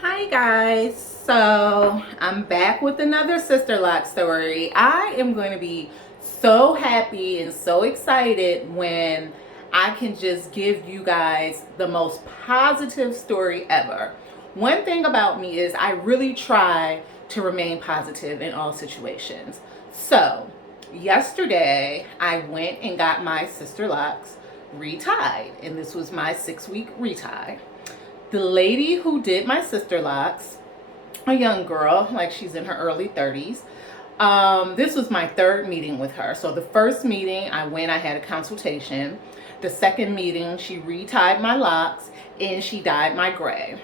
Hi guys, so I'm back with another Sister Lock story. I am going to be so happy and so excited when I can just give you guys the most positive story ever. One thing about me is I really try to remain positive in all situations. So yesterday I went and got my Sister Locks retied, and this was my 6-week retie. The lady who did my sister locks, a young girl, like she's in her early 30s. This was my third meeting with her. So the first meeting I went, I had a consultation. The second meeting, she retied my locks and she dyed my gray.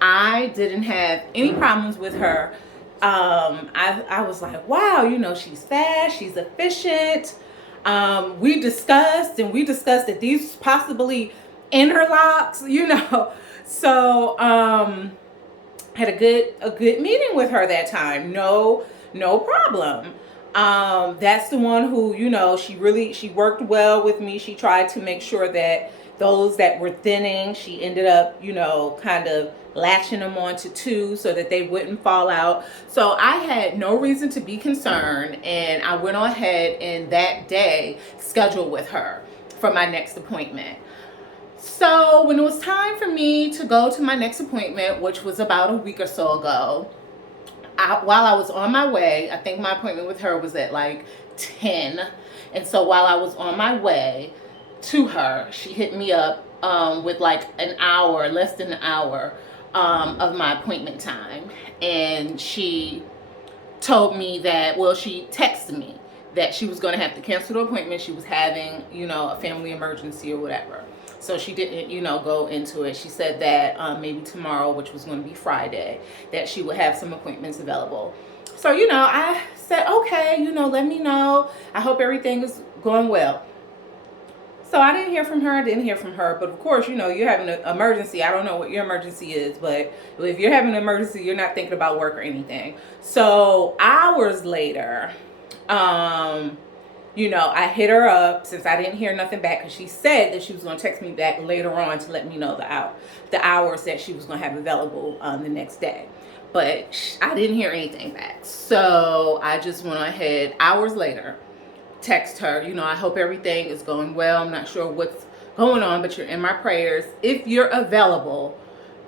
I didn't have any problems with her. I was like, wow, she's fast, she's efficient. We discussed that these possibly interlocks. So had a good meeting with her that time. No problem. That's the one who, she worked well with me. She tried to make sure that those that were thinning, she ended up, kind of latching them onto two so that they wouldn't fall out. So I had no reason to be concerned, and I went on ahead and that day scheduled with her for my next appointment. So when it was time for me to go to my next appointment, which was about a week or so ago, while I was on my way, I think my appointment with her was at like 10. And so while I was on my way to her, she hit me up with like an hour, less than an hour of my appointment time. And she told me that, well, she texted me that she was going to have to cancel the appointment. She was having, a family emergency or whatever. So she didn't, go into it. She said that maybe tomorrow, which was going to be Friday, that she would have some appointments available. So, I said, okay, let me know. I hope everything is going well. So I didn't hear from her. But of course, you're having an emergency. I don't know what your emergency is, but if you're having an emergency, you're not thinking about work or anything. So hours later, I hit her up since I didn't hear nothing back, because she said that she was going to text me back later on to let me know the hours that she was going to have available the next day. But I didn't hear anything back. So I just went ahead hours later, text her, I hope everything is going well. I'm not sure what's going on, but you're in my prayers. If you're available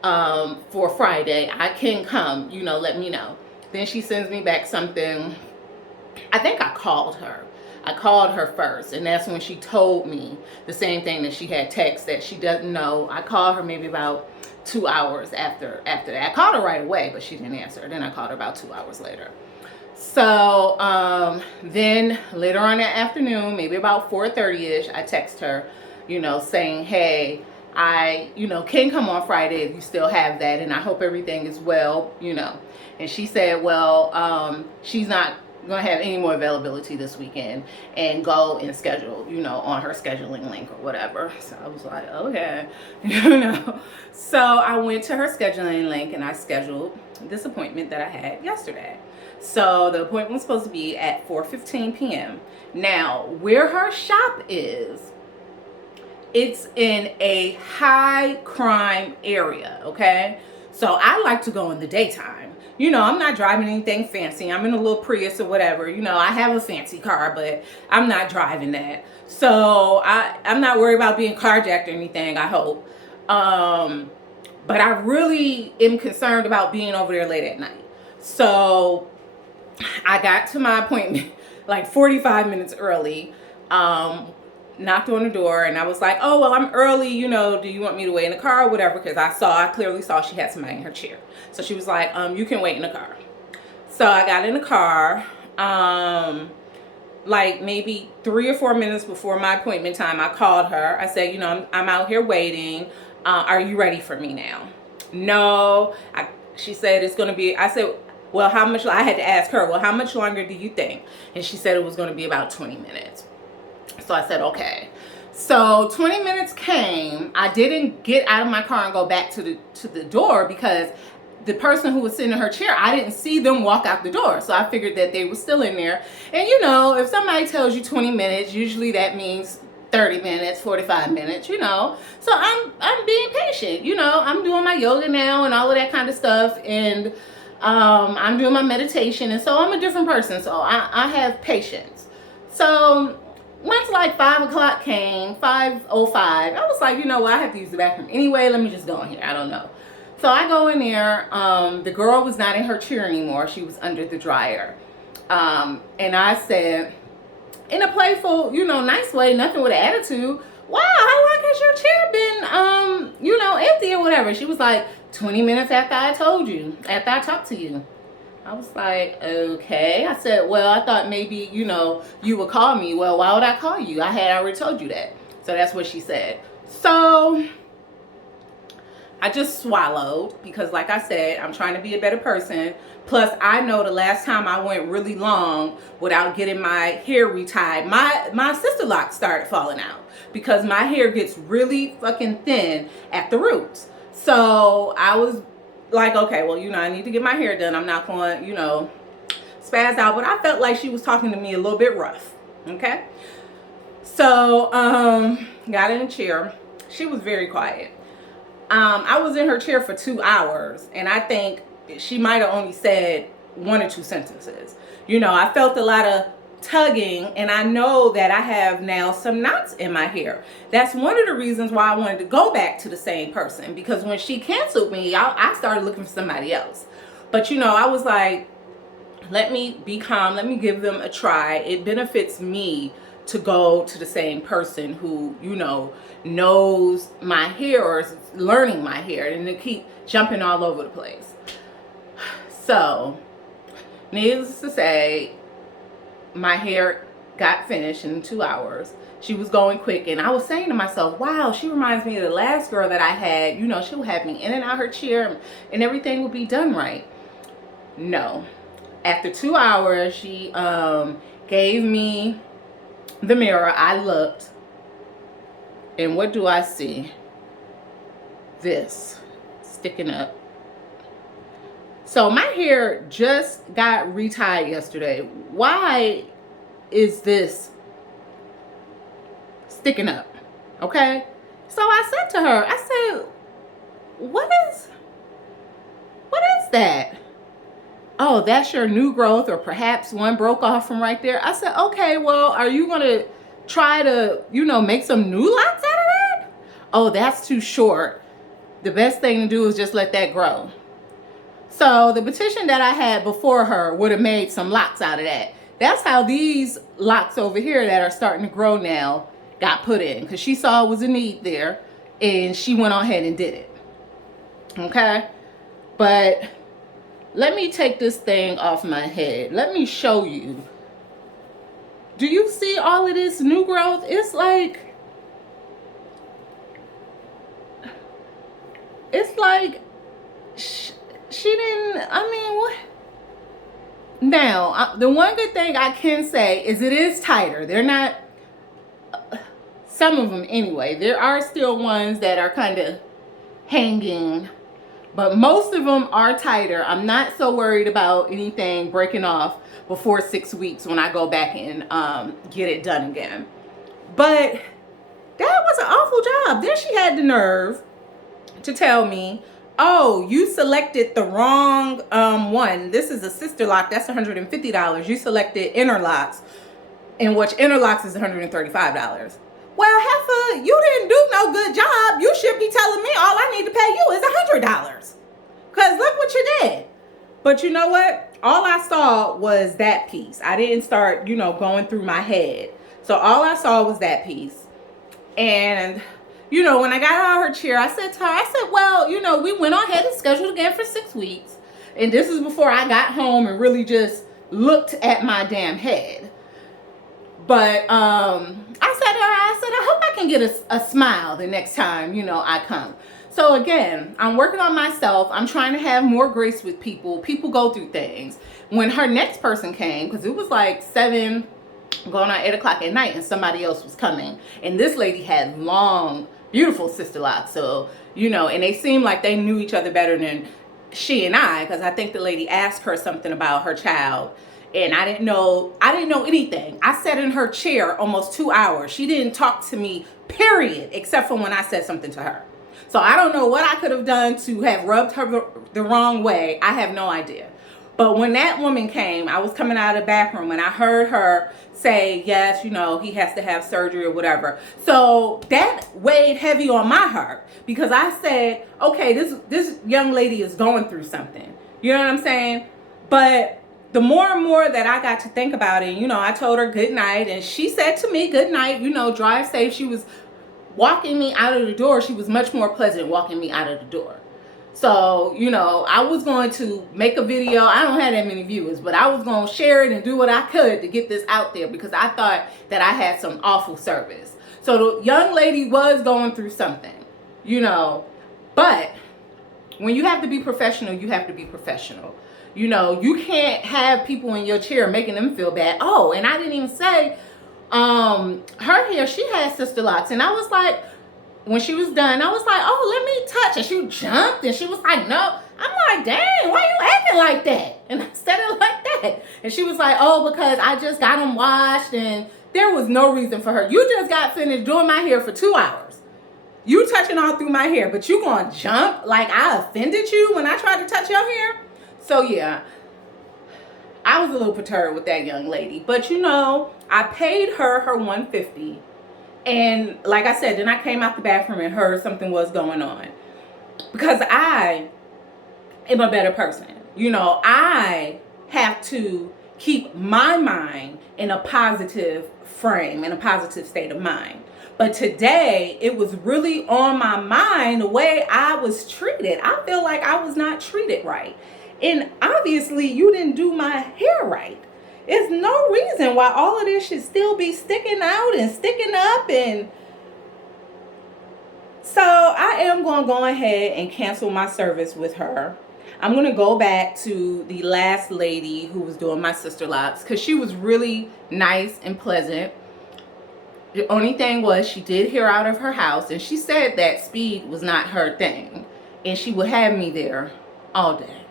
for Friday, I can come, let me know. Then she sends me back something. I think I called her first, and that's when she told me the same thing that she had text that she doesn't know. I called her maybe about 2 hours after that. I called her right away, but she didn't answer. Then I called her about 2 hours later. So then later on that afternoon, maybe about 4:30ish, I text her, saying, hey, I, can come on Friday if you still have that, and I hope everything is well, And she said, well, she's not going to have any more availability this weekend, and go and schedule, on her scheduling link or whatever. So I was like, okay, So I went to her scheduling link and I scheduled this appointment that I had yesterday. So the appointment was supposed to be at 4:15 p.m. Now, where her shop is, it's in a high crime area, okay? So I like to go in the daytime. I'm not driving anything fancy. I'm in a little Prius or whatever. I have a fancy car, but I'm not driving that. So I'm not worried about being carjacked or anything, I hope. But I really am concerned about being over there late at night. So I got to my appointment like 45 minutes early. Knocked on the door, and I was like, oh, well, I'm early, do you want me to wait in the car or whatever? Because I clearly saw she had somebody in her chair. So she was like, you can wait in the car. So I got in the car, like maybe 3 or 4 minutes before my appointment time. I called her. I said, I'm out here waiting. Are you ready for me now? No. She said it's going to be, I said, well, how much, I had to ask her, well, how much longer do you think? And she said it was going to be about 20 minutes. So I said, okay. So 20 minutes came. I didn't get out of my car and go back to the door, because the person who was sitting in her chair, I didn't see them walk out the door. So I figured that they were still in there. And if somebody tells you 20 minutes, usually that means 30 minutes, 45 minutes, you know. So I'm being patient, you know. I'm doing my yoga now and all of that kind of stuff, and I'm doing my meditation, and so I'm a different person. So I have patience. So once like 5 o'clock came, 5:05, I was like, you know what, I have to use the bathroom anyway. Let me just go in here. I don't know. So I go in there. The girl was not in her chair anymore. She was under the dryer. And I said, in a playful, you know, nice way, nothing with an attitude, wow, how long has your chair been, you know, empty or whatever? She was like, 20 minutes after I told you, after I talked to you. I was like, okay. I said, well, I thought maybe, you know, you would call me. Well, why would I call you? I had already told you that. So that's what she said. So I just swallowed because, like I said, I'm trying to be a better person. Plus, I know the last time I went really long without getting my hair retied, my sister locks started falling out because my hair gets really fucking thin at the roots. So I was like, okay, well, you know, I need to get my hair done. I'm not going, you know, spaz out. But I felt like she was talking to me a little bit rough. Okay. So got in a chair. She was very quiet. I was in her chair for 2 hours, and I think she might have only said 1 or 2 sentences. You know, I felt a lot of tugging, and I know that I have now some knots in my hair. That's one of the reasons why I wanted to go back to the same person, because when she canceled me, I started looking for somebody else. But, you know, I was like, let me be calm. Let me give them a try. It benefits me to go to the same person who, you know, knows my hair or is learning my hair, and to keep jumping all over the place. So, needless to say, my hair got finished in 2 hours. She was going quick, and I was saying to myself, wow, she reminds me of the last girl that I had. You know, she would have me in and out her chair, and everything would be done right. No. After 2 hours, she gave me the mirror. I looked, and what do I see? This sticking up. So my hair just got retied yesterday. Why is this sticking up? Okay. So I said to her, I said, what is that? Oh, that's your new growth, or perhaps one broke off from right there. I said, okay, well, are you going to try to, you know, make some new locks out of that? Oh, that's too short. The best thing to do is just let that grow. So the petition that I had before her would have made some locks out of that. That's how these locks over here that are starting to grow now got put in, because she saw it was a need there, and she went on ahead and did it. Okay? But let me take this thing off my head. Let me show you. Do you see all of this new growth? It's like she didn't, I mean, what? Now, the one good thing I can say is it is tighter. They're not, some of them anyway. There are still ones that are kind of hanging, but most of them are tighter. I'm not so worried about anything breaking off before 6 weeks when I go back and get it done again. But that was an awful job. Then she had the nerve to tell me, oh, you selected the wrong one. This is a sister lock. That's $150. You selected interlocks, in which interlocks is $135. Well, heifer, you didn't do no good job. You should be telling me all I need to pay you is $100. Because look what you did. But you know what? All I saw was that piece. I didn't start, you know, going through my head. So all I saw was that piece. And you know, when I got out of her chair, I said to her, I said, well, you know, we went on ahead and scheduled again for 6 weeks. And this is before I got home and really just looked at my damn head. But I said to her, I hope I can get a smile the next time, you know, I come. So again, I'm working on myself. I'm trying to have more grace with people. People go through things. When her next person came, because it was like 7 going on 8 o'clock at night, and somebody else was coming. And this lady had long, beautiful sister locks. So, you know, and they seemed like they knew each other better than she and I, because I think the lady asked her something about her child. And I didn't know anything. I sat in her chair almost 2 hours. She didn't talk to me, period, except for when I said something to her. So I don't know what I could have done to have rubbed her the wrong way. I have no idea. But when that woman came, I was coming out of the bathroom and I heard her say, yes, you know, he has to have surgery or whatever. So that weighed heavy on my heart because I said, okay, this young lady is going through something. You know what I'm saying? But the more and more that I got to think about it, you know, I told her good night and she said to me, good night, you know, drive safe. She was walking me out of the door. She was much more pleasant walking me out of the door. So, you know, I was going to make a video. I don't have that many viewers, but I was going to share it and do what I could to get this out there because I thought that I had some awful service. So the young lady was going through something, you know, but when you have to be professional, you have to be professional. You know, you can't have people in your chair making them feel bad. Oh, and I didn't even say, her hair, she had Sisterlocks. And I was like, when she was done, I was like, oh, let me touch. And she jumped and she was like, no. I'm like, dang, why you acting like that? And I said it like that. And she was like, oh, because I just got them washed and there was no reason for her. You just got finished doing my hair for 2 hours. You touching all through my hair, but you gonna jump like I offended you when I tried to touch your hair? So yeah, I was a little perturbed with that young lady. But you know, I paid her $150. And like I said, then I came out the bathroom and heard something was going on. Because I am a better person. You know, I have to keep my mind in a positive frame, in a positive state of mind. But today, it was really on my mind the way I was treated. I feel like I was not treated right. And obviously, you didn't do my hair right. There's no reason why all of this should still be sticking out and sticking up. And so I am going to go ahead and cancel my service with her. I'm going to go back to the last lady who was doing my Sisterlocks because she was really nice and pleasant. The only thing was she did hair out of her house and she said that speed was not her thing. And she would have me there all day.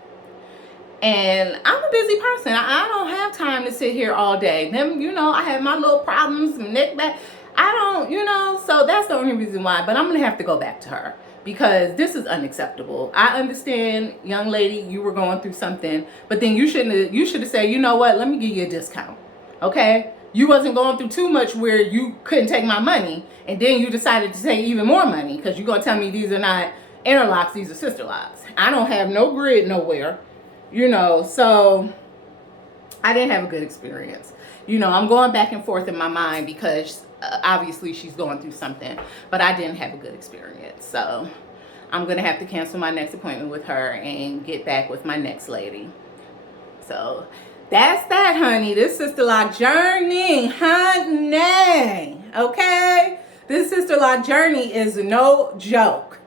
And I'm a busy person. I don't have time to sit here all day. Then, you know, I have my little problems, neck back. I don't, you know, so that's the only reason why. But I'm going to have to go back to her because this is unacceptable. I understand, young lady, you were going through something. But then you should have said, you know what, let me give you a discount. Okay? You wasn't going through too much where you couldn't take my money. And then you decided to take even more money because you're going to tell me these are not interlocks, these are Sisterlocks. I don't have no grid nowhere. You know, so I didn't have a good experience. You know, I'm going back and forth in my mind because obviously she's going through something, but I didn't have a good experience. So I'm going to have to cancel my next appointment with her and get back with my next lady. So that's that, honey. This Sisterlock Journey, honey. Okay? This Sisterlock Journey is no joke.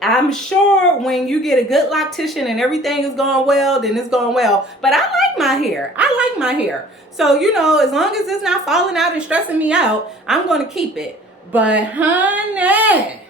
I'm sure when you get a good loctician and everything is going well, then it's going well. But I like my hair. I like my hair. So, you know, as long as it's not falling out and stressing me out, I'm going to keep it. But, honey,